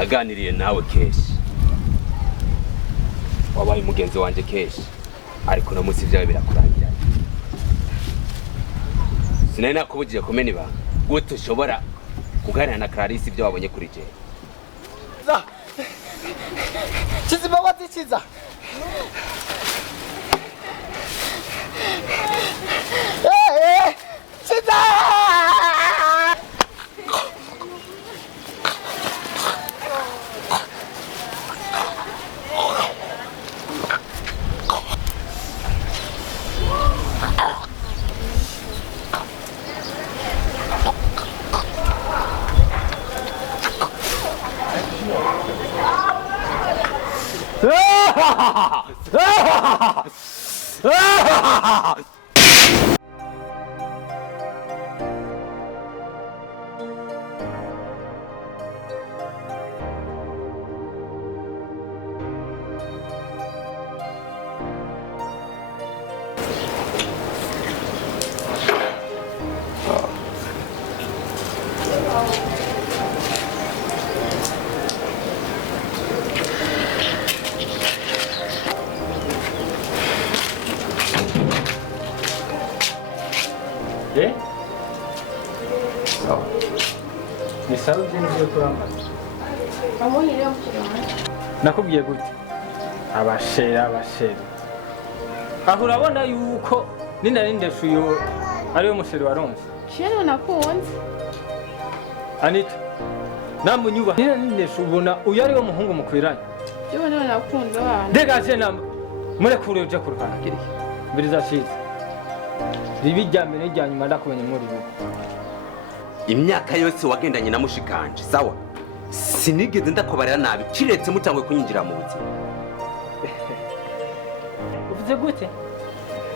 naganiriye nawe keshi wabaye umugenzi wanje keshi ariko no munsi byawe birakurangira sinari nakubugiye kumena ibanga gute ushobora kuganira na Clarisse ibyo wabonye kuri je Kizima watikiza Kiza nakubwiye gute abashera aho urabona yuko ninarindesha uyu ariyo musheri waronse shero nakunze Anita namunyuba ninarindesha ubona uyu ariyo muhungu mukwiranye byo none nakunze abana degaje namba murekure uje ku ruhande kiri biriza shize ribi ryamene ryanyuma ndakumenye muri rugo imyaka yose wagendanye na mushikanje sawa sinigeze ndakubarira nabi kiretse mutangwe kunyinjira mu buzima uvuze gute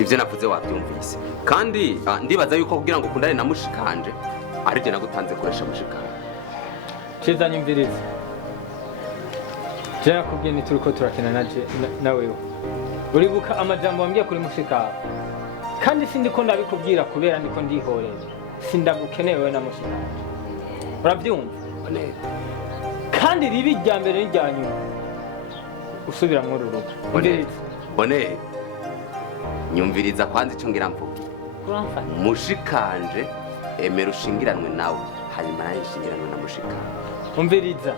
ivyo navuze wabyumvise kandi ndibaza yuko kugira ngo kundane na mushikanje ari je nagutanze koresha mushikanje ciza nyumviriza je nakubwiye turiko turakina na wewe uribuka amajambo wambwiye kuri mushikawe kandi sindiko ndabikubwira kubera ndiko ndihorera sindagukenewe na mushikanje uravyumva neza kandi ribi rya mbere n'irya nyuma usubira mu rugo bone nyumviriza kwanza icyo ngira mvuga mushikanje emera ushingiranwe nawe hanyuma nawe ushingiranwe na mushikanje umviriza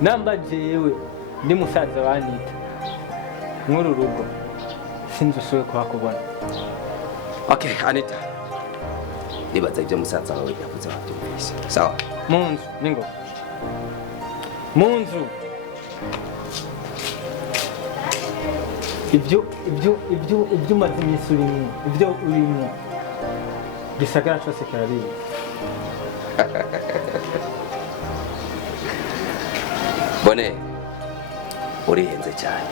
namba jewe ndi musaza wa Anita muri rugo sinzi ushoboye kuhakubona okay Anita nibaza ibyo musaza wawe yavuze wabyumvise sawa munzu ningo munzu ibyo umaze iminsi urimo ibyo urimo gisagara cyose kirabizi bone urihenze cyane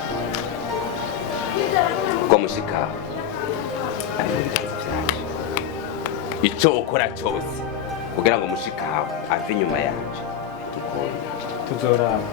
kuko mushika ari mu biganza byaje icyo ukora cyose kugira ngo mushikawe ave inyuma yanje tuzoraba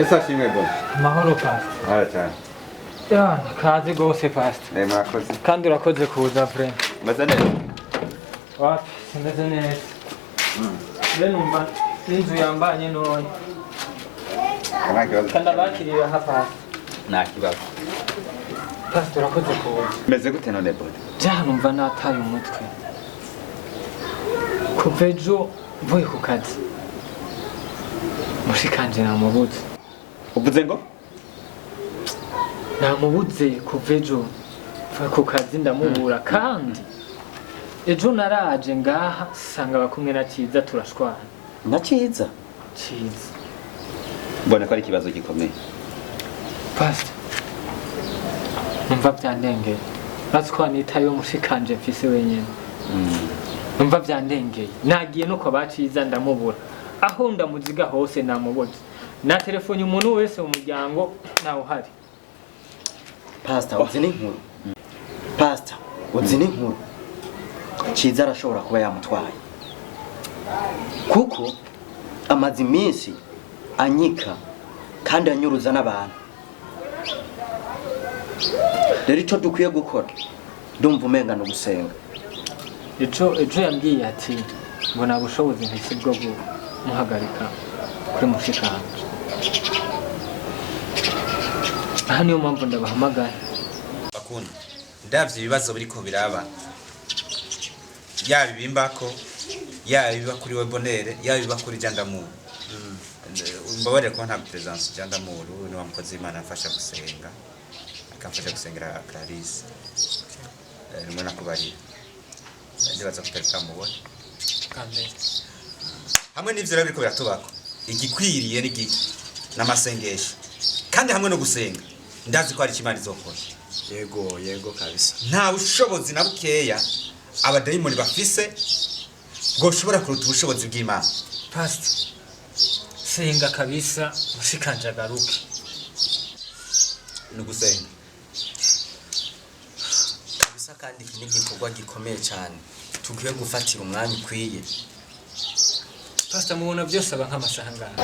esa shimwe bon mahoro past cyane kaze gose past murakoze kandi urakoze kuza friend maze neza wapi simeze neza numva inzu yambanye none kandi abakiriye hapa nta kibazo past urakoze kuza meze gute none bon numva nataye umutwe kuva ejo mvuye ku kazi mushikanje namubuze uvuze ngo namubuze kuva ejo ku kazi ndamubura kandi ejo naraje ngaha sanga bakumwe na Ciza turashwana na Ciza mbona ko ari ikibazo gikomeye. Pastor, numva byandengeye. Natwe nitayo mushikanje mfise wenyene. Numva byandengeye. Nagiye no kwa baciza ndamubura. Aho ndamuziga hose namuboze. Na telefone umuntu wese mu muryango nawo hari. Pastor, uzi n'inkuru. Pastor, uzi n'inkuru. Ciza arashobora kuba yamutwaye. Kuko amazi iminsi anyika kandi anyuruza n'abantu. Rero icyo dukwiye gukora ndumva umenga no gusenga. Ejo yambwiye ati ngo nta bushobozi mfise bwo muhagarika kuri mushikanje. Aha niyo mpamvu ndabahamagaye. Bakunda ndavye ibibazo biriko biraba, yaba ibimbako, yaba ibiba kuri we Bonere, yaba ibiba kuri Jandamuru. Mbabarire ko nta presence Jandamuru ni wa mukozi w'Imana afasha gusenga, akamfasha gusengera Clarisse. Rimwe nakubarira ndibaza kutarika mubona Kambe hamwe n'ivyo rero biriko biratubako igikwiriye n'igiki n'amasengesho kandi hamwe no gusenga ndazi ko ari Imana izokora. Yego kabisa. Nta bushobozi na bukeya abadayimoni bafise bwoshobora kuruta ubushobozi bw'Imana. Pastor, senga kabisa mushikanje agaruke. Nugusenga Kabisa kandi iki ni igikorwa gikomeye cyane. Tugiye gufatira umwanya ukwiye. Pastor, mubona byose aba nk'amasaha ngana.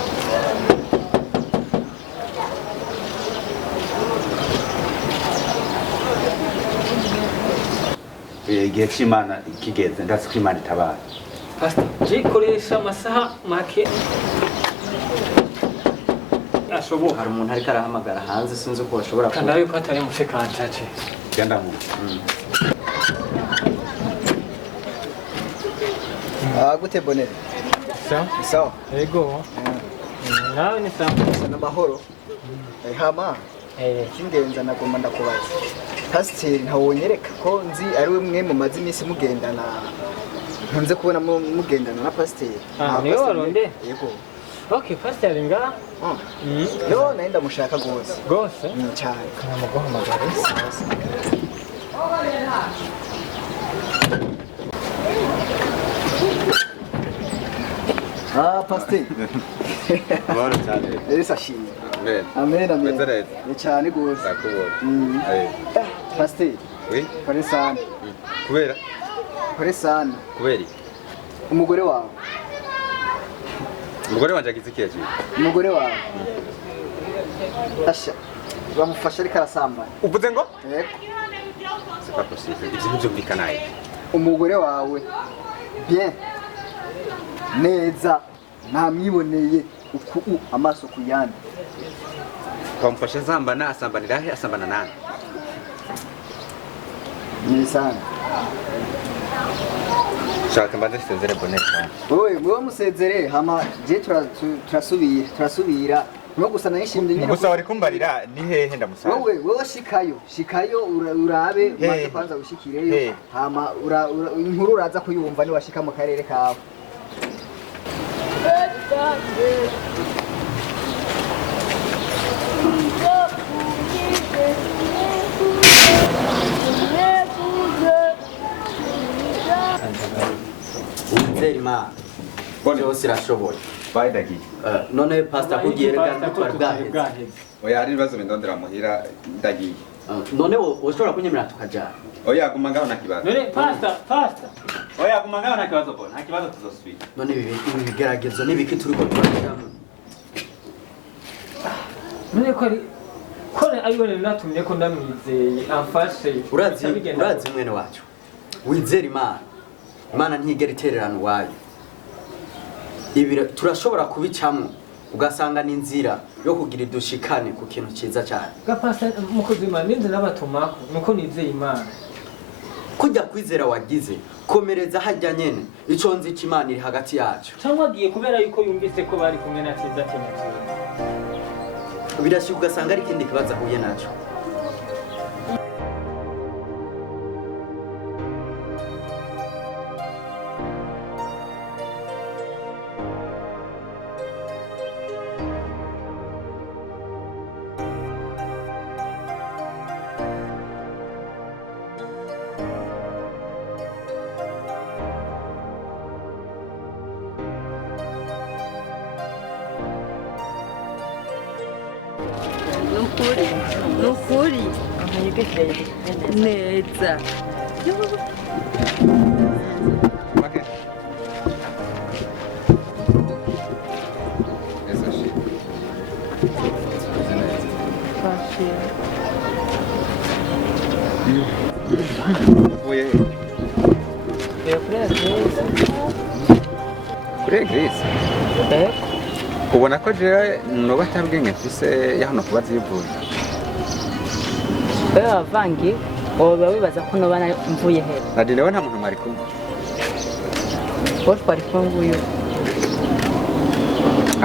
Igihe cy'Imana kigeze ndazi ko Imana itabara. Pastor, jikoresha amasaha make. Ashoboka. Hari umuntu ariko arahamagara hanze sinzi ko bashobora Kandi ayo ko atari mushikanje aje. Jandamuru. Gute Bonere? Sawa? Sawa. Yego. Nawe ni sawa. Sana mahoro. Hama. Kingenza nagomba ndakubaza. Pastor ntawonyereka ko nzi ari we mwe mu mazi imisi mugendana. Ntunze kubona mugendana na pastor. Niyo waronde? Yego. Okay, pastor nga. Yo naenda mushaka gose. Gose? Cyane. Kana muguhamagara. Pastor. Bora cyane. Elisa shimwe. Amen. Amen. Ni cyane gose. Ndakubona. Pastor. Oui. Kore sana. Kubera? Kore sana. Kubera? Umugore wawe. Umugore wanje agize ikihe cyo? Umugore wawe. Asha. Bamufasha ariko arasambana. Uvuze ngo? Yego. C'est pas possible. Ibyo ntibyumvikanaye. Umugore wawe. Bien. Neza. Ntamwiboneye uku amaso kuyandi. Kwamfasha zambana asambanira he asambana nani? Ni sana. Shaka mbanze sezere Bonere cyane. Oye, mwe musezere hama je turasubira. No gusa nishimye nyine. Gusa wari kumbarira ni hehe ndamusanga. Wowe shikayo urabe maze kwanza ushikireyo hama inkuru uraza kuyumva ni washika mu karere kawe. Nzerima byose irashoboye. Baidagi. None pastor kugiye rega twari Oya ari ibibazo bindondera muhira ndagiye. None woshobora kunyemera tukajana. Oya guma ngaho na kibazo. None pastor. Oya guma ngaho na kibazo bona. Nta kibazo tuzosubira. None ibi bigeragezo nibiki turiko turashamo. None ko ari we natumye ko ndamwizeye amfashe. Urazi mwene wacu. Wizera Imana. Imana ntigera itererana wayo. Ibi turashobora kubicamo ugasanga ni inzira yo kugira idushikane ku kintu cyiza cyane. Gapasa mukozi Imana ninze nabatumako nuko nizeye Imana. Kujya kwizera wagize komereza hajya nyene ico nzi Imana iri hagati yacu. Cyangwa agiye kubera yuko yumvise ko bari kumwe na cyiza cyane. Birashika ugasanga ari kindi kibazo ahuye naco. nukuri neza. Okay. Essa shit. Uvuye kuri eglise ubona ko jewe noba atabwenge mfise ya hano kuba zivuye Wewe wavangi woba wibaza ko noba mvuye he? nadi newe nta muntu mwari kumwe Wowe twari kumwe uyu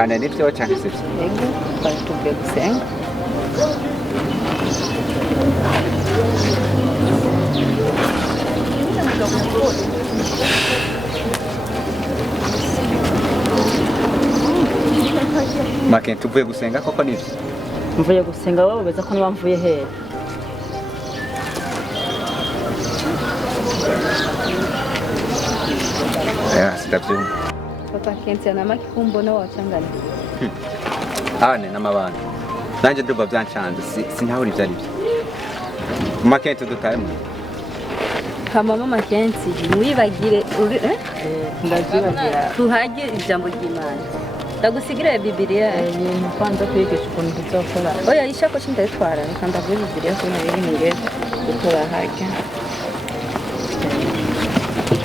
ane nivyo canke sivyo ego twari tuvuye gusenga. make tuvuye gusenga koko nivyo Mvuye gusenga wowe wibaza ko noba mvuye he? sitavyumva Papa Kensi anamaki kumbona wachanganya. ane n'amabanga nanje ndumva vyancanze sintabona ivyo ari vyo makente dutayemo Kama mama Kensi wibagire Ndavyibagira. tuhage ijambo ry'Imana. Ndagusigira Bibiliya. Ibintu kwanza kwigisha ukuntu tuzokora. Oya ishakoshi ndayitwara kandi ndavuye Bibiliya kuri nari ngiye gukora hake.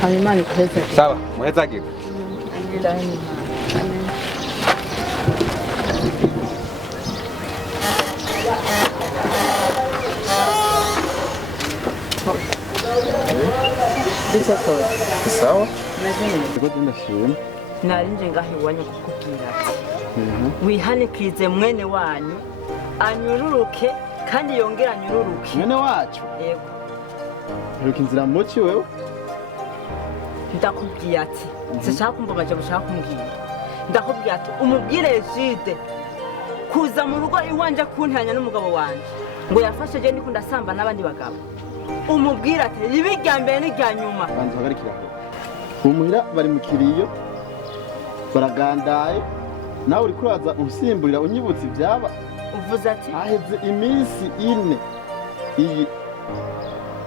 Hanyuma ikureze. sawa muhezagirwe Amen. Bisokora. sawa Nari nje ngaho iwanyu kukubwira ati wihanikirize mwene wanyu anyururuke kandi yongera anyururuke. Mwene wacu Yego. heruka inzira muki wewe Ndakubwiye ati sinshaka kumva amajambo ushaka kumbwira. Ndakubwiye ati umubwire Jide kuza mu rugo iwanje kuntanya n'umugabo wanje ngo yafashe je ndiko ndasamba n'abandi bagabo. Umubwire ati ribi rya mbere n'irya nyuma. banza hagarikira aho umuhira bari mu kiriyo baragandaye nawe uri kuraza unsimburira unyibutsa ibyaba Uvuze ati haheze iminsi 4 iyi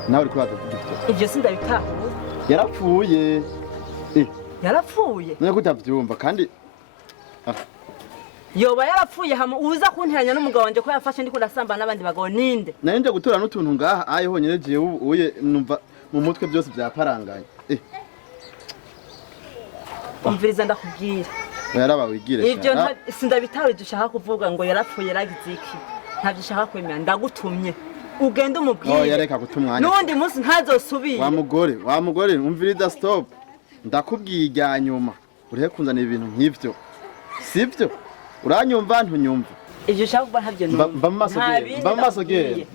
nawe uri kuraza kugifite ibyo sindabitahura. yarapfuye Yarapfuye. none kutavyumva kandi Yoba yarapfuye hama uza kuntanya n'umugabo wanje ko yafashe ndiko ndasamba n'abandi bagabo ninde? nari nje gutora n'utuntu ngaha aye honyene jewe uye numva mu mutwe byose byaparanganye Umviriza ndakubwira. yaraba wigire Ibyo sindabitawe dushaka kuvuga ngo yarapfuye yaragize iki. Ntabyo ushaka kwemera ndagutumye. Ugende umubwire. yareka gutumwanya Nundi munsi ntazosubira. wa mugore umviriza stop ndakubwiye ijya nyuma urihe kunzanira ibintu nk'ivyo sivyo uranyumva ntunyumva Ibyo ushaka kuba ntabyo numva. mba mu maso gere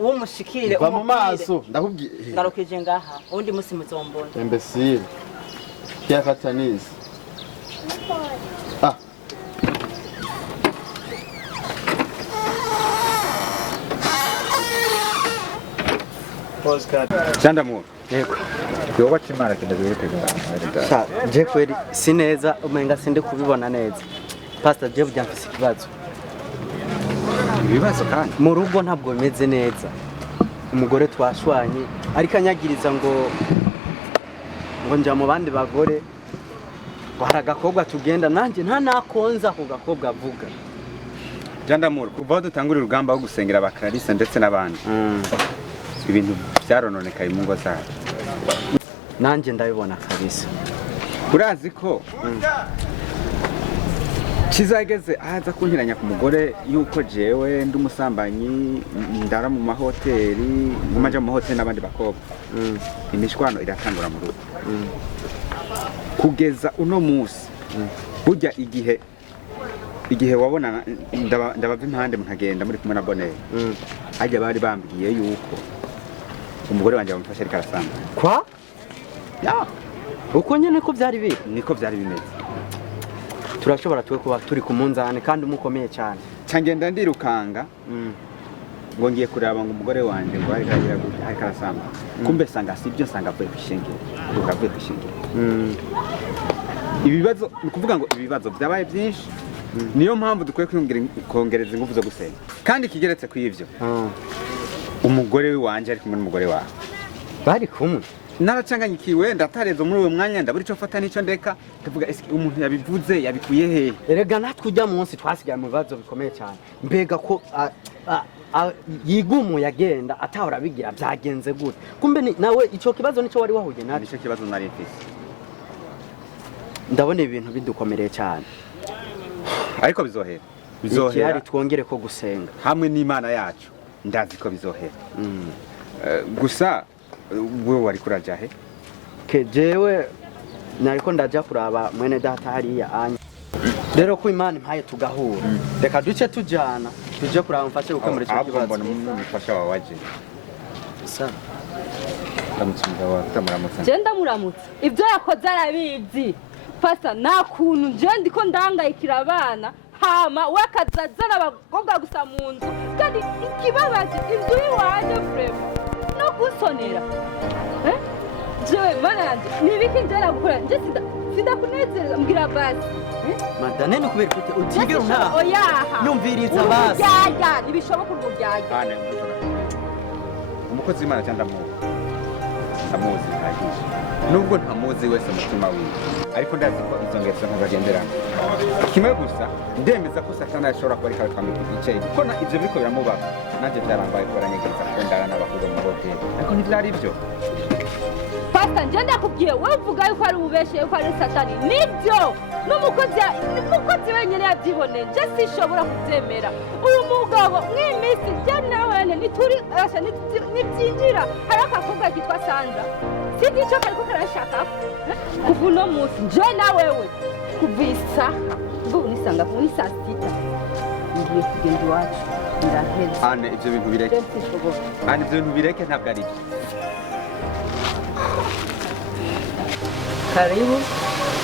uwo mushikire mba mu maso ndakubwiye ngarukije ngaha undi munsi muzombona. imbesile kiafatanisi Chandamu Yego. yoba chimara kindaje gutegura Sha, je kweli si neza umenga sinde kubibona neza. Pastor je burya mfise ikibazo. ibibazo kandi Mu rugo ntabwo bimeze neza. Umugore twashwanye ariko anyagiriza ngo nja mu bandi bagore ngo hari agakobwa tugenda nanjye nta nakonza ku gakobwa avuga. Chandamu kuva dutangurira urugamba wo gusengera abakarisa ndetse n'abandi ibintu byarononekaye mu ngo zabo Nanjye ndabibona kabisa. urazi ko kizageze ahaza kunkiranya ku mugore yuko jewe ndi umusambanyi ndara mu mahoteli ngumaja mu mahoteli n'abandi bakobwa imishwano iratangura mu rugo kugeza uno munsi burya igihe wabona ndabava impande mukagenda muri kumwe na Bonere ajya bari bambwiye yuko umugore wanje bamufashe ariko arasambana Kwa? ya Uko nyene ko byari biri. niko byari bimeze Turashobora tuwe kuba turi ku munzane kandi umukomeye cyane. cangenda ndirukanga ngo ngiye kuraba ngo umugore wanje ngo ari kagira gutya ariko arasamba kumbe sanga sibyo sanga avuye kwishengera ukavuye kwishengera ibibazo ni kuvuga ngo ibibazo byabaye byinshi niyo mpamvu dukwiye kongereza ingufu zo gusenga kandi kigeretse ku ivyo umugore wanje ari kumwe n'umugore wawe bari kumwe naracanganyikiwe ndatareza muri uwo mwanya ndabura ico fata nico ndeka ndavuga ese umuntu yabivuze yabikuye hehe erega natwe ujya munsi twasigaye mu bibazo bikomeye cyane mbega ko yigumu yagenda atahora bigira byagenze gute kumbe nawe ico kibazo nico wari wahuye naco nico kibazo nari mfise ndabona ibintu bidukomereye cyane ariko bizohera twongere ko gusenga hamwe n'Imana yacu ndazi ko bizohera gusa wewe wari kuraja he jewe nariko ndaja kuraba mwene data hariya anya rero ko Imana impaye tugahura reka duce tujana tuje kuraba mfashe gukemura icyo kibazo mbona umufasha wawe waje sa ndamutsinda wa tamuramutsa je ndamuramutsa ibyo yakoze arabizi pasta nakuntu je ndiko ndangayikira abana hama wakazazana abakobwa gusa mu nzu kandi ikibabaje inzu yiwaje frame no gusonera jewe mana yanje nibiki njera gukora nje sida kunezereza mbwira basi madane no kubera kute utigera nta oyaha nyumviriza basi yaja nibishoboka urubyaje ane umukozi w'Imana cyangwa ndamuzi ntagisha nubwo ntamuzi wese mutima wiwe ariko ndazi ko izo ngeso ntazagenderana kimwe gusa ndemeza ko satani ashobora kuba ariko akamenya icyayi kuko ivyo biriko biramubaho nanjye byarambaye ko aranyegeza ko ndara n'abakuru mu hoteli ariko ntivyari byo pasta nje ndakubwiye wowe uvuga yuko ari ubeshe yuko ari satani nibyo n'umukozi wenyine yabyiboneye nje sishobora kubyemera uyu mugabo mw'iminsi nje nawe nituri nibyinjira hari akakobwa kitwa Sandra sindi icyo kariko karashaka kuva uno munsi nje nawewe kuva isaha ubwo unisanga kuva ni saa sita ngiye kugenda iwacu ndaheze ane ivyo bintu bireke ane ivyo bintu bireke ntabwo ari byo karibu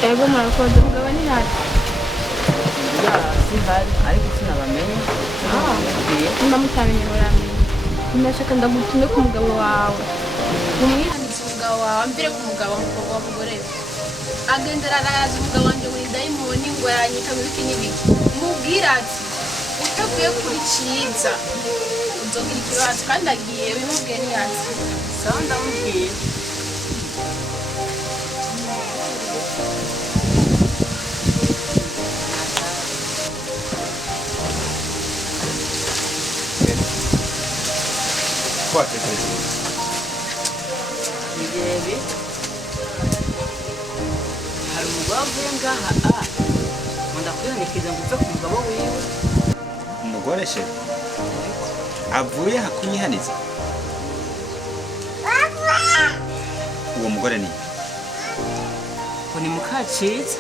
ego murakoze mugabo ni nani ya sihari ariko sinabamenye mba mutamenye muramenye ndashaka ndagutume ku mugabo wawe umwihanitse umugabo wawe ambire ku mugabo umukobwa w'umugore agendera arayaza umugabo wanjye muri dayimoni ngo yanyita mu biki n'ibiki mubwira ati utavuye kuri cyiza uzogira ikibazo kandi agiye bimubwiye ntiyansi sawa ndamubwiye Igebe hari umugabo avuye ngaha nkunda kwiyandikira ngo uve ku mugabo wiwe umugore she avuye hakunyihaniza uwo mugore ni ngo ni mukaciza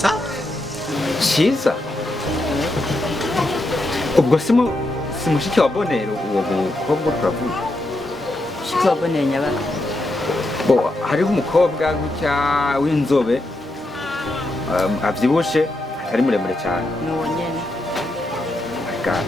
sawa cyiza ubwo si mushiki wa Bonero uwo mukobwa turavuga mushiki wa Bonero nyabaka bo hariho umukobwa gutya w'inzobe avyibushe atari muremure cyane ni uwo nyene God.